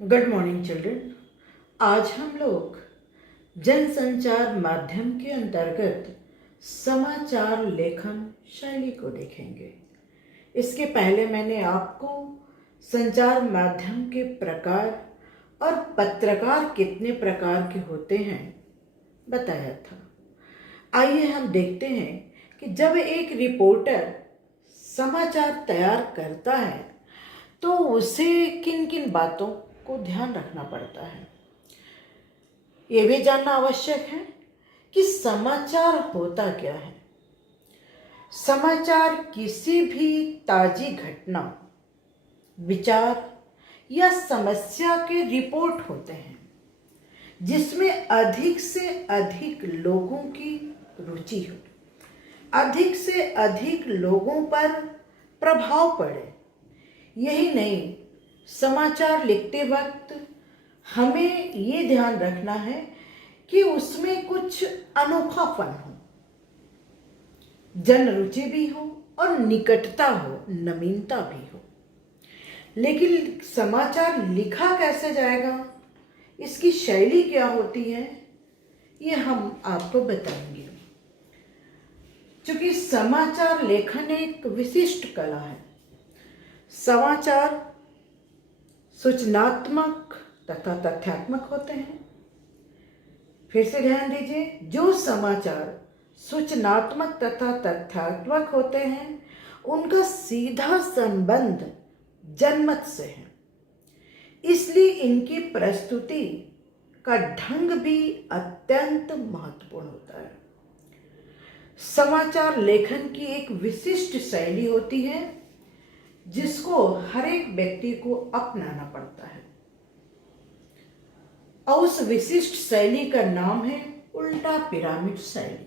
Good morning children. आज हम लोग जनसंचार माध्यम के अंतर्गत समाचार लेखन शैली को देखेंगे। इसके पहले मैंने आपको संचार माध्यम के प्रकार और पत्रकार कितने प्रकार के होते हैं बताया था। आइए हम देखते हैं कि जब एक रिपोर्टर समाचार तैयार करता है तो उसे किन किन बातों को ध्यान रखना पड़ता है। ये भी जानना आवश्यक है कि समाचार होता क्या है। समाचार किसी भी ताजी घटना, विचार या समस्या के रिपोर्ट होते हैं जिसमें अधिक से अधिक लोगों की रुचि हो, अधिक से अधिक लोगों पर प्रभाव पड़े। यही नहीं, समाचार लिखते वक्त हमें ये ध्यान रखना है कि उसमें कुछ अनोखापन हो, जन रुचि भी हो और निकटता हो, नवीनता भी हो। लेकिन समाचार लिखा कैसे जाएगा, इसकी शैली क्या होती है, ये हम आपको बताएंगे। क्योंकि समाचार लेखन एक विशिष्ट कला है। समाचार सूचनात्मक तथा तथ्यात्मक होते हैं। फिर से ध्यान दीजिए, जो समाचार सूचनात्मक तथा तथ्यात्मक होते हैं उनका सीधा संबंध जनमत से है, इसलिए इनकी प्रस्तुति का ढंग भी अत्यंत महत्वपूर्ण होता है। समाचार लेखन की एक विशिष्ट शैली होती है जिसको हर एक व्यक्ति को अपनाना पड़ता है और उस विशिष्ट शैली का नाम है उल्टा पिरामिड शैली,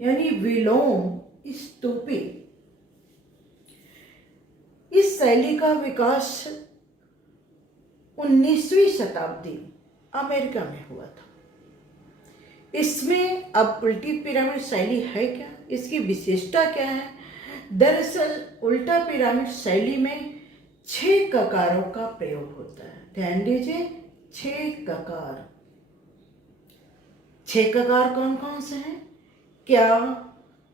यानी विलोम स्तूपी। इस शैली का विकास 19वीं शताब्दी अमेरिका में हुआ था। इसमें अब उल्टी पिरामिड शैली है क्या, इसकी विशेषता क्या है? दरअसल उल्टा पिरामिड शैली में 6 ककारों का प्रयोग होता है। ध्यान दीजिए, 6 ककार। 6 ककार कौन कौन से हैं? क्या,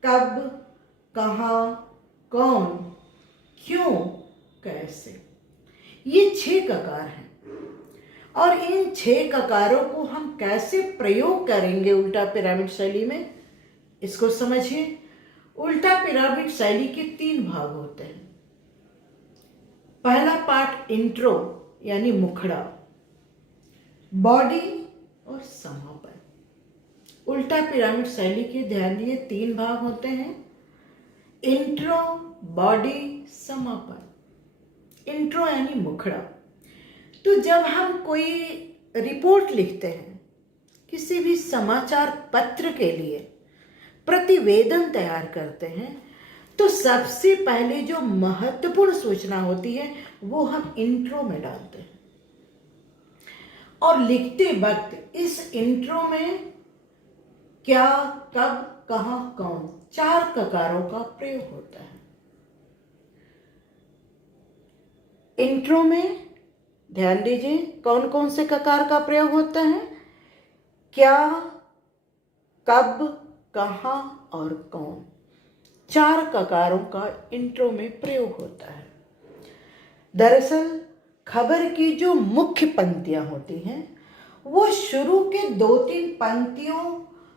कब, कहाँ, कौन, क्यों, कैसे। ये 6 ककार हैं और इन 6 ककारों को हम कैसे प्रयोग करेंगे उल्टा पिरामिड शैली में, इसको समझिए। उल्टा पिरामिड शैली के 3 भाग होते हैं। पहला पार्ट इंट्रो यानी मुखड़ा, बॉडी और समापन। उल्टा पिरामिड शैली के ध्यान दिए 3 भाग होते हैं, इंट्रो, बॉडी, समापन। इंट्रो यानी मुखड़ा। तो जब हम कोई रिपोर्ट लिखते हैं, किसी भी समाचार पत्र के लिए प्रतिवेदन तैयार करते हैं, तो सबसे पहले जो महत्वपूर्ण सूचना होती है वो हम इंट्रो में डालते हैं और लिखते वक्त इस इंट्रो में क्या, कब, कहाँ, कौन 4 ककारों का प्रयोग होता है। इंट्रो में ध्यान दीजिए कौन कौन से ककार का प्रयोग होता है? क्या, कब, कहाँ और कौन 4 ककारों का इंट्रो में प्रयोग होता है। दरअसल खबर की जो मुख्य पंक्तियां होती हैं वो शुरू के 2-3 पंक्तियों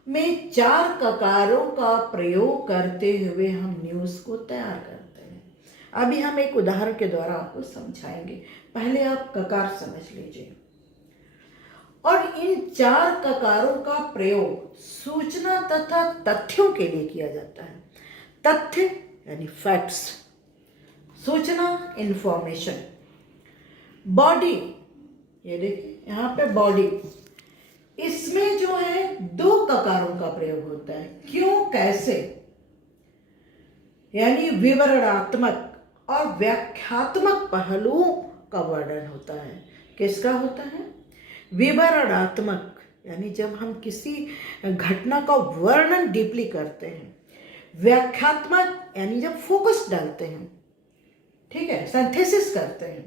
में 4 ककारों का प्रयोग करते हुए हम न्यूज़ को तैयार करते हैं। अभी हम एक उदाहरण के द्वारा आपको समझाएंगे, पहले आप ककार समझ लीजिए। और इन 4 ककारों का प्रयोग सूचना तथा तथ्यों के लिए किया जाता है। तथ्य यानी फैक्ट्स, सूचना इंफॉर्मेशन। बॉडी, ये देखिए यहाँ पे बॉडी, इसमें जो है 2 ककारों का प्रयोग होता है। क्यों, कैसे, यानी विवरणात्मक और व्याख्यात्मक पहलुओं का वर्णन होता है। किसका होता है? विवरणात्मक, यानी जब हम किसी घटना का वर्णन डीपली करते हैं। व्याख्यात्मक यानी जब फोकस डालते हैं, ठीक है, सिंथेसिस करते हैं।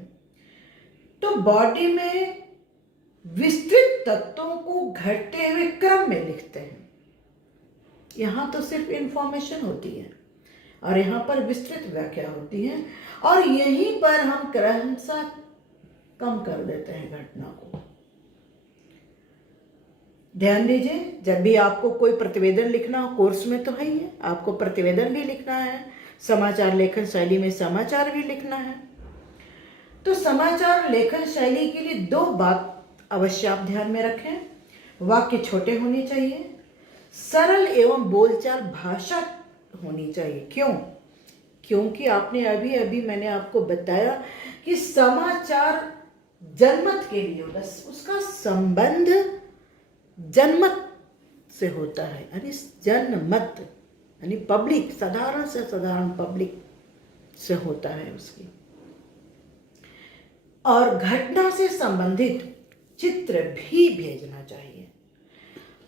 तो बॉडी में विस्तृत तत्वों को घटते हुए क्रम में लिखते हैं। यहां तो सिर्फ इंफॉर्मेशन होती है और यहां पर विस्तृत व्याख्या होती है, और यहीं पर हम क्रमशः कम कर देते हैं घटना को। ध्यान दीजिए, जब भी आपको कोई प्रतिवेदन लिखना हो, कोर्स में तो है ही है, आपको प्रतिवेदन भी लिखना है, समाचार लेखन शैली में समाचार भी लिखना है। तो समाचार लेखन शैली के लिए 2 बात अवश्य आप ध्यान में रखें। वाक्य छोटे होने चाहिए, सरल एवं बोलचाल भाषा होनी चाहिए। क्यों? क्योंकि आपने अभी अभी मैंने आपको बताया कि समाचार जनमत के लिए होता है, उसका संबंध जनमत से होता है, यानी जनमत यानी पब्लिक, साधारण से साधारण पब्लिक से होता है उसकी। और घटना से संबंधित चित्र भी भेजना चाहिए।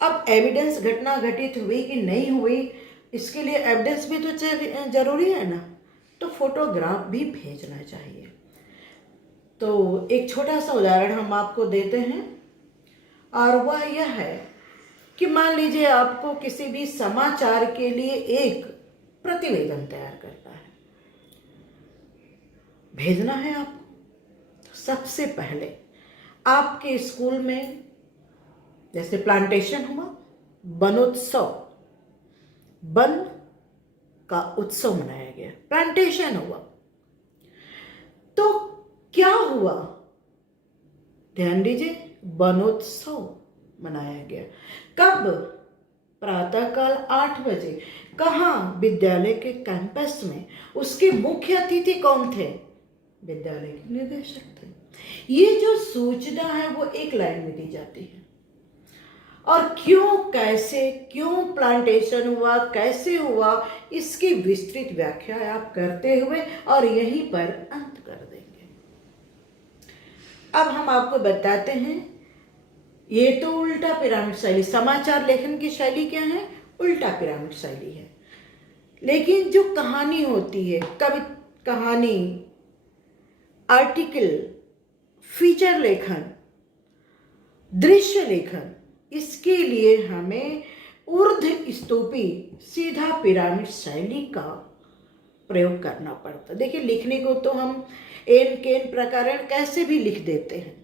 अब एविडेंस, घटना घटित हुई कि नहीं हुई, इसके लिए एविडेंस भी तो जरूरी है ना, तो फोटोग्राफ भी भेजना चाहिए। तो एक छोटा सा उदाहरण हम आपको देते हैं, और वह यह है कि मान लीजिए आपको किसी भी समाचार के लिए एक प्रतिवेदन तैयार करना है, भेजना है आपको। सबसे पहले आपके स्कूल में जैसे प्लांटेशन हुआ, वनोत्सव, वन का उत्सव मनाया गया, प्लांटेशन हुआ, तो क्या हुआ? ध्यान दीजिए, वनोत्सव मनाया गया। कब? प्रातःकाल 8 बजे। कहाँ? विद्यालय के कैंपस में। उसके मुख्य अतिथि कौन थे? विद्यालय के निदेशक थे। ये जो सूचना है वो एक लाइन में दी जाती है, और क्यों, कैसे, क्यों प्लांटेशन हुआ, कैसे हुआ, इसकी विस्तृत व्याख्या आप करते हुए और यहीं पर अंत कर देंगे। अब हम आपको बताते हैं, ये तो उल्टा पिरामिड शैली, समाचार लेखन की शैली क्या है? उल्टा पिरामिड शैली है। लेकिन जो कहानी होती है, कहानी, आर्टिकल, फीचर लेखन, दृश्य लेखन, इसके लिए हमें ऊर्ध्व स्तूपी सीधा पिरामिड शैली का प्रयोग करना पड़ता है। देखिए, लिखने को तो हम एन केन प्रकारण कैसे भी लिख देते हैं,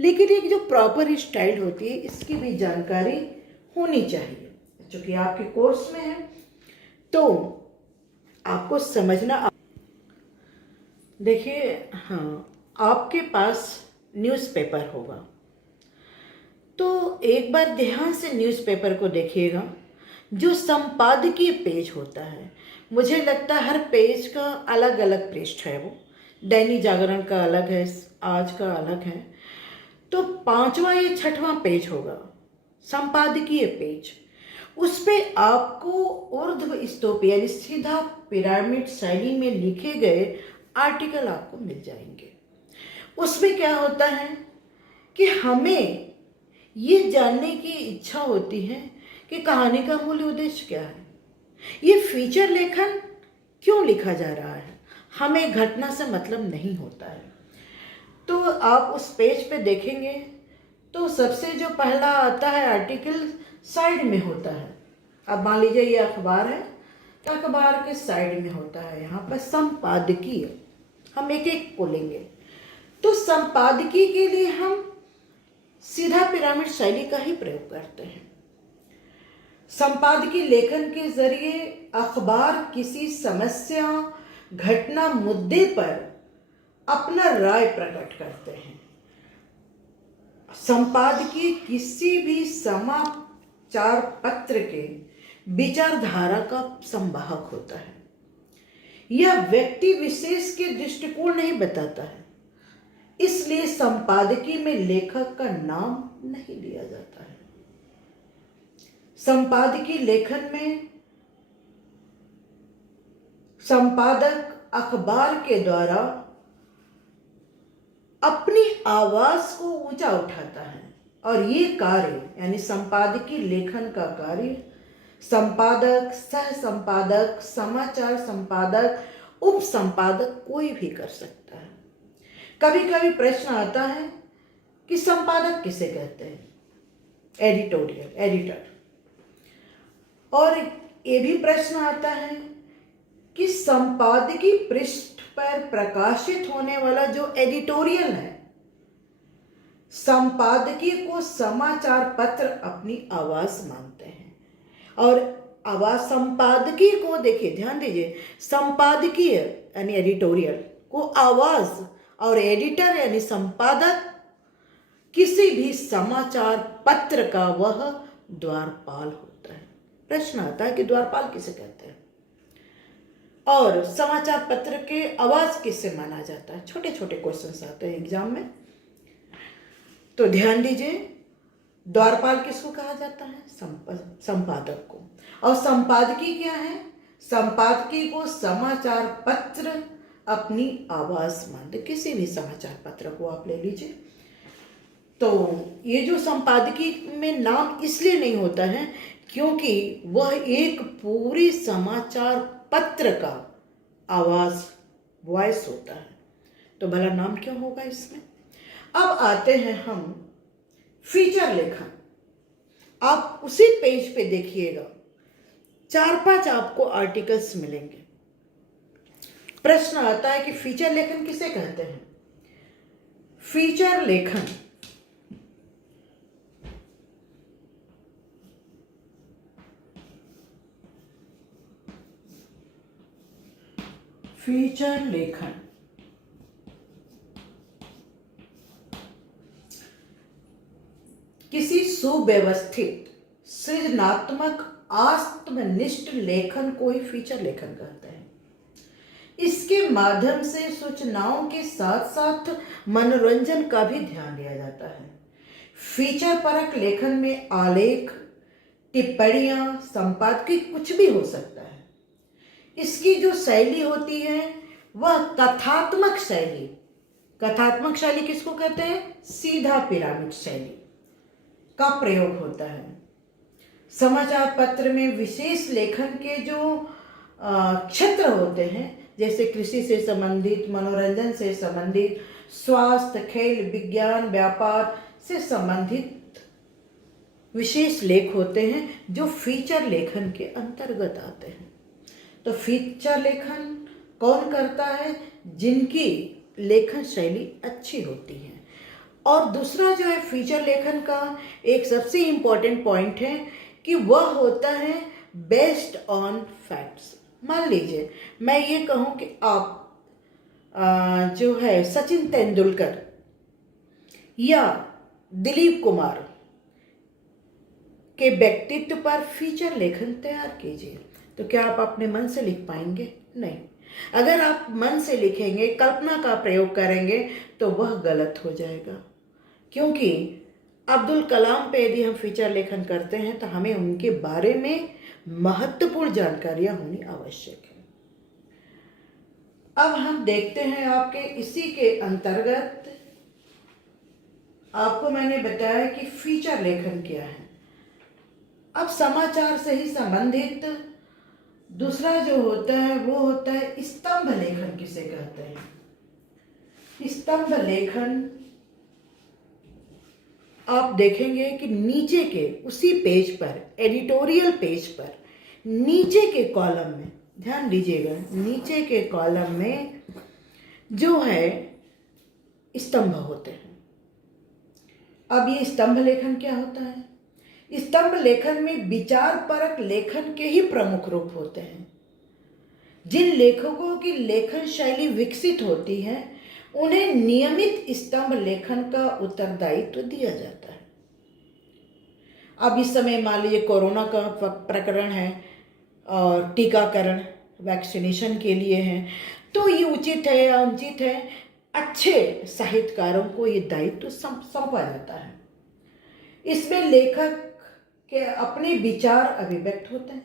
लेकिन एक जो प्रॉपर स्टाइल होती है, इसकी भी जानकारी होनी चाहिए। क्योंकि आपके कोर्स में है तो आपको समझना। देखिए, हाँ, आपके पास न्यूज़पेपर होगा, तो एक बार ध्यान से न्यूज़पेपर को देखिएगा। जो संपादकीय पेज होता है, मुझे लगता है हर पेज का अलग अलग पृष्ठ है। वो दैनिक जागरण का अलग है, आज का अलग है, तो 5वां या 6वां पेज होगा संपादकीय पेज। उस पे आपको ऊर्ध्व स्तूप यानी सीधा पिरामिड शैली में लिखे गए आर्टिकल आपको मिल जाएंगे। उसमें क्या होता है कि हमें ये जानने की इच्छा होती है कि कहानी का मूल उद्देश्य क्या है, ये फीचर लेखन क्यों लिखा जा रहा है। हमें घटना से मतलब नहीं होता है। तो आप उस पेज पे देखेंगे तो सबसे जो पहला आता है आर्टिकल साइड में होता है। अब मान लीजिए ये अखबार है, तो अखबार के साइड में होता है यहाँ पर संपादकीय। हम एक एक को लेंगे। तो संपादकीय के लिए हम सीधा पिरामिड शैली का ही प्रयोग करते हैं। संपादकीय लेखन के जरिए अखबार किसी समस्या, घटना, मुद्दे पर अपना राय प्रकट करते हैं। संपादकीय किसी भी समाचार पत्र के विचारधारा का संवाहक होता है। यह व्यक्ति विशेष के दृष्टिकोण नहीं बताता है, इसलिए संपादकीय में लेखक का नाम नहीं लिया जाता है। संपादकीय लेखन में संपादक अखबार के द्वारा अपनी आवाज को ऊंचा उठाता है, और ये कार्य यानी संपादकीय लेखन का कार्य संपादक, सह संपादक, समाचार संपादक, उप संपादक कोई भी कर सकता है। कभी कभी प्रश्न आता है कि संपादक किसे कहते हैं, एडिटोरियल, एडिटर। और ये भी प्रश्न आता है कि संपादकीय पृष्ठ पर प्रकाशित होने वाला जो एडिटोरियल है, संपादकीय को समाचार पत्र अपनी आवाज मानते हैं। और आवाज संपादकीय को देखिए, ध्यान दीजिए, संपादकीय यानी एडिटोरियल को आवाज और एडिटर यानी संपादक किसी भी समाचार पत्र का वह द्वारपाल होता है। प्रश्न आता है कि द्वारपाल किसे कहते हैं और समाचार पत्र के आवाज किससे माना जाता है। छोटे छोटे क्वेश्चंस आते हैं एग्जाम में, तो ध्यान दीजिए, द्वारपाल किसको कहा जाता है, संपादक को। और संपादकीय क्या है, संपादकीय को समाचार पत्र अपनी आवाज मानते, किसी भी समाचार पत्र को आप ले लीजिए। तो ये जो संपादकीय में नाम इसलिए नहीं होता है क्योंकि वह एक पूरी समाचार पत्र का आवाज, वॉइस होता है, तो भला नाम क्यों होगा इसमें। अब आते हैं हम फीचर लेखन। आप उसी पेज पे देखिएगा, 4-5 आपको आर्टिकल्स मिलेंगे। प्रश्न आता है कि फीचर लेखन किसे कहते हैं। फीचर लेखन किसी सुव्यवस्थित, सृजनात्मक, आत्मनिष्ठ लेखन को ही फीचर लेखन कहते हैं। इसके माध्यम से सूचनाओं के साथ साथ मनोरंजन का भी ध्यान दिया जाता है। फीचर परक लेखन में आलेख, टिप्पणियां, संपादकीय कुछ भी हो सकता है। इसकी जो शैली होती है वह कथात्मक शैली। कथात्मक शैली किसको कहते हैं, सीधा पिरामिड शैली का प्रयोग होता है। समाचार पत्र में विशेष लेखन के जो क्षेत्र होते हैं, जैसे कृषि से संबंधित, मनोरंजन से संबंधित, स्वास्थ्य, खेल, विज्ञान, व्यापार से संबंधित विशेष लेख होते हैं जो फीचर लेखन के अंतर्गत आते हैं। तो फीचर लेखन कौन करता है, जिनकी लेखन शैली अच्छी होती है। और दूसरा जो है फीचर लेखन का एक सबसे इम्पोर्टेंट पॉइंट है कि वह होता है बेस्ड ऑन फैक्ट्स। मान लीजिए मैं ये कहूँ कि आप जो है सचिन तेंदुलकर या दिलीप कुमार के व्यक्तित्व पर फीचर लेखन तैयार कीजिए, तो क्या आप अपने मन से लिख पाएंगे? नहीं। अगर आप मन से लिखेंगे, कल्पना का प्रयोग करेंगे, तो वह गलत हो जाएगा। क्योंकि अब्दुल कलाम पे यदि हम फीचर लेखन करते हैं तो हमें उनके बारे में महत्वपूर्ण जानकारियां होनी आवश्यक है। अब हम देखते हैं आपके इसी के अंतर्गत आपको मैंने बताया कि फीचर लेखन क्या है। अब समाचार से ही संबंधित दूसरा जो होता है वो होता है स्तंभ लेखन किसे कहते हैं। स्तंभ लेखन आप देखेंगे कि नीचे के उसी पेज पर, एडिटोरियल पेज पर, नीचे के कॉलम में, ध्यान दीजिएगा, नीचे के कॉलम में जो है स्तंभ होते हैं। अब ये स्तंभ लेखन क्या होता है? स्तंभ लेखन में विचार परक लेखन के ही प्रमुख रूप होते हैं। जिन लेखकों की लेखन शैली विकसित होती है उन्हें नियमित स्तंभ लेखन का उत्तरदायित्व दिया जाता है। अब इस समय मान लीजिए कोरोना का प्रकरण है और टीकाकरण, वैक्सीनेशन के लिए है, तो ये उचित है या अनुचित है, अच्छे साहित्यकारों को ये दायित्व सौंपा जाता है। इसमें लेखक के अपने विचार अभिव्यक्त होते हैं।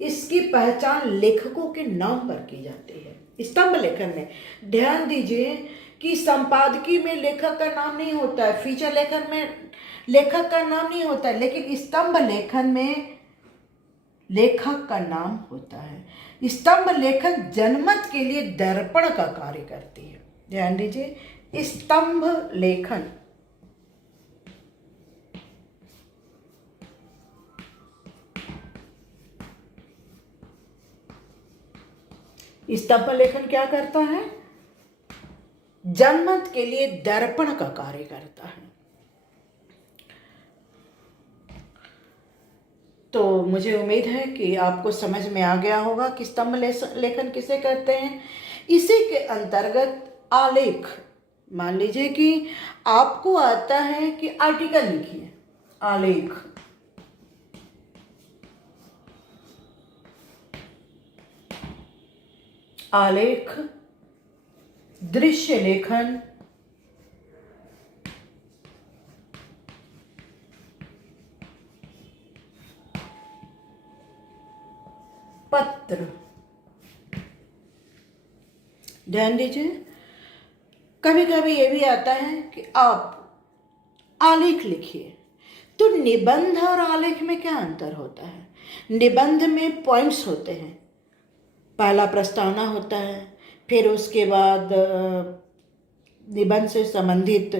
इसकी पहचान लेखकों के नाम पर की जाती है। स्तंभ लेखन में ध्यान दीजिए कि संपादकीय में लेखक का नाम नहीं होता है, फीचर लेखन में लेखक का नाम नहीं होता है, लेकिन स्तंभ लेखन में लेखक का नाम होता है। स्तंभ लेखन जनमत के लिए दर्पण का कार्य करती है। ध्यान दीजिए, स्तंभ लेखन। स्तंभ लेखन क्या करता है? जनमत के लिए दर्पण का कार्य करता है। तो मुझे उम्मीद है कि आपको समझ में आ गया होगा कि स्तंभ लेखन किसे कहते हैं। इसी के अंतर्गत आलेख, मान लीजिए कि आपको आता है कि आर्टिकल लिखिए, आलेख। आलेख, दृश्य लेखन, पत्र। ध्यान दीजिए, कभी कभी ये भी आता है कि आप आलेख लिखिए। तो निबंध और आलेख में क्या अंतर होता है? निबंध में पॉइंट्स होते हैं, पहला प्रस्तावना होता है, फिर उसके बाद निबंध से संबंधित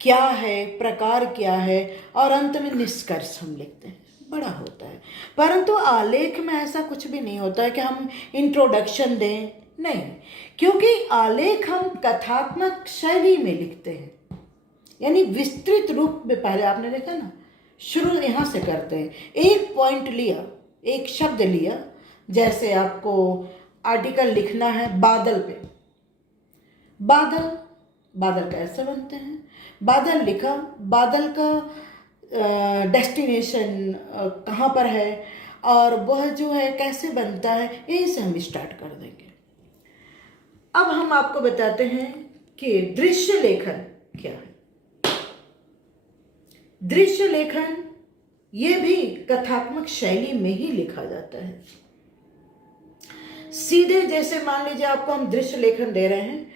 क्या है, प्रकार क्या है, और अंत में निष्कर्ष हम लिखते हैं, बड़ा होता है। परंतु आलेख में ऐसा कुछ भी नहीं होता है कि हम इंट्रोडक्शन दें, नहीं, क्योंकि आलेख हम कथात्मक शैली में लिखते हैं, यानी विस्तृत रूप में। पहले आपने देखा ना, शुरू यहाँ से करते हैं, एक पॉइंट लिया, एक शब्द लिया। जैसे आपको आर्टिकल लिखना है बादल पे, बादल, बादल कैसे बनते हैं, बादल लिखा, बादल का डेस्टिनेशन कहाँ पर है और वह जो है कैसे बनता है, यहीं से हम स्टार्ट कर देंगे। अब हम आपको बताते हैं कि दृश्य लेखन क्या है। दृश्य लेखन ये भी कथात्मक शैली में ही लिखा जाता है। सीधे जैसे मान लीजिए आपको हम दृश्य लेखन दे रहे हैं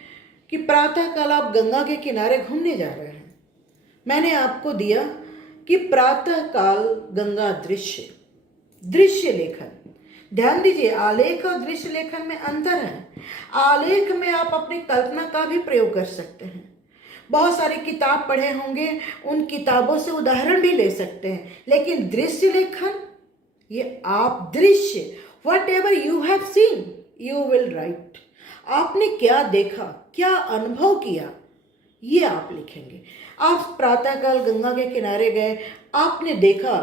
कि प्रातःकाल आप गंगा के किनारे घूमने जा रहे हैं। मैंने आपको दिया कि प्रातःकाल गंगा दृश्य, दृश्य लेखन। ध्यान दीजिए, आलेख और दृश्य लेखन में अंतर है। आलेख में आप अपनी कल्पना का भी प्रयोग कर सकते हैं। बहुत सारी किताब पढ़े होंगे, उन किताबों से उदाहरण भी ले सकते हैं। लेकिन दृश्य लेखन, ये आप दृश्य, what ever you have seen you will write. आपने क्या देखा, क्या अनुभव किया, ये आप लिखेंगे। आप प्रातःकाल गंगा के किनारे गए, आपने देखा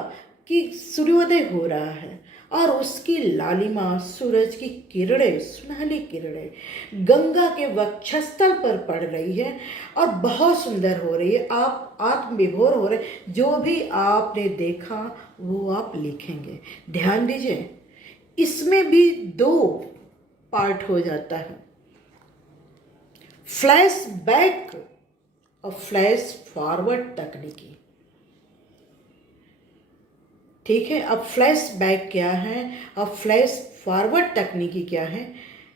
कि सूर्योदय हो रहा है और उसकी लालिमा, सूरज की किरणें, सुनहली किरणें गंगा के वक्षस्थल पर पड़ रही है और बहुत सुंदर हो रही है। आप आत्मविभोर हो रहे, जो भी आपने देखा वो आप लिखेंगे। ध्यान दीजिए, इसमें भी दो पार्ट हो जाता है, फ्लैश बैक और फ्लैश फॉरवर्ड तकनीकी। ठीक है, अब फ्लैश बैक क्या है और फ्लैश फॉरवर्ड तकनीकी क्या है,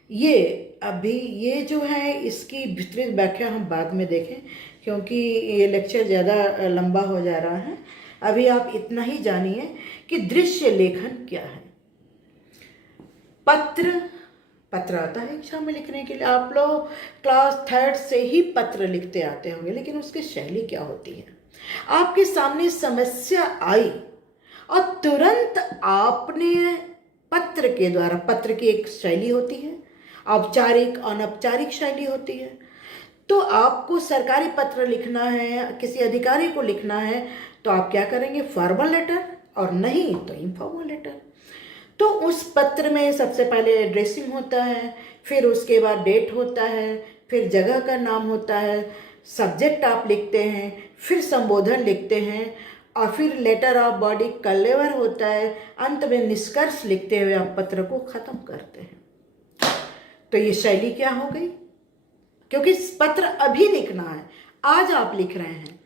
ये अभी ये जो है इसकी विस्तृत व्याख्या हम बाद में देखें, क्योंकि ये लेक्चर ज़्यादा लंबा हो जा रहा है। अभी आप इतना ही जानिए कि दृश्य लेखन क्या है। पत्र, पत्र आता है एग्जाम में लिखने के लिए। आप लोग क्लास 3rd से ही पत्र लिखते आते होंगे, लेकिन उसकी शैली क्या होती है? आपके सामने समस्या आई और तुरंत आपने पत्र के द्वारा, पत्र की एक शैली होती है, औपचारिक अनौपचारिक शैली होती है। तो आपको सरकारी पत्र लिखना है, किसी अधिकारी को लिखना है, तो आप क्या करेंगे? फॉर्मल लेटर, और नहीं तो इनफॉर्मल लेटर। तो उस पत्र में सबसे पहले एड्रेसिंग होता है, फिर उसके बाद डेट होता है, फिर जगह का नाम होता है, सब्जेक्ट आप लिखते हैं, फिर संबोधन लिखते हैं, और फिर लेटर ऑफ बॉडी कलेवर होता है। अंत में निष्कर्ष लिखते हुए आप पत्र को ख़त्म करते हैं। तो ये शैली क्या हो गई? क्योंकि पत्र अभी लिखना है, आज आप लिख रहे हैं,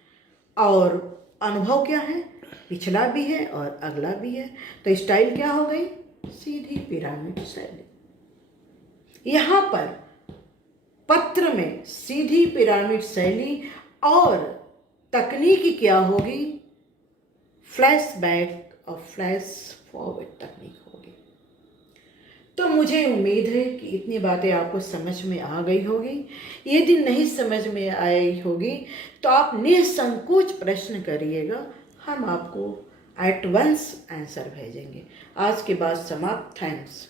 और अनुभव क्या है? पिछला भी है और अगला भी है। तो स्टाइल क्या हो गई? सीधी पिरामिड शैली। यहाँ पर पत्र में सीधी पिरामिड शैली, और तकनीकी क्या होगी? फ्लैश बैक और फ्लैश फॉरवर्ड तकनीक होगी। तो मुझे उम्मीद है कि इतनी बातें आपको समझ में आ गई होगी। यदि नहीं समझ में आई होगी तो आप निसंकोच प्रश्न करिएगा, हम आपको एट वंस आंसर भेजेंगे। आज की बात समाप्त। थैंक्स।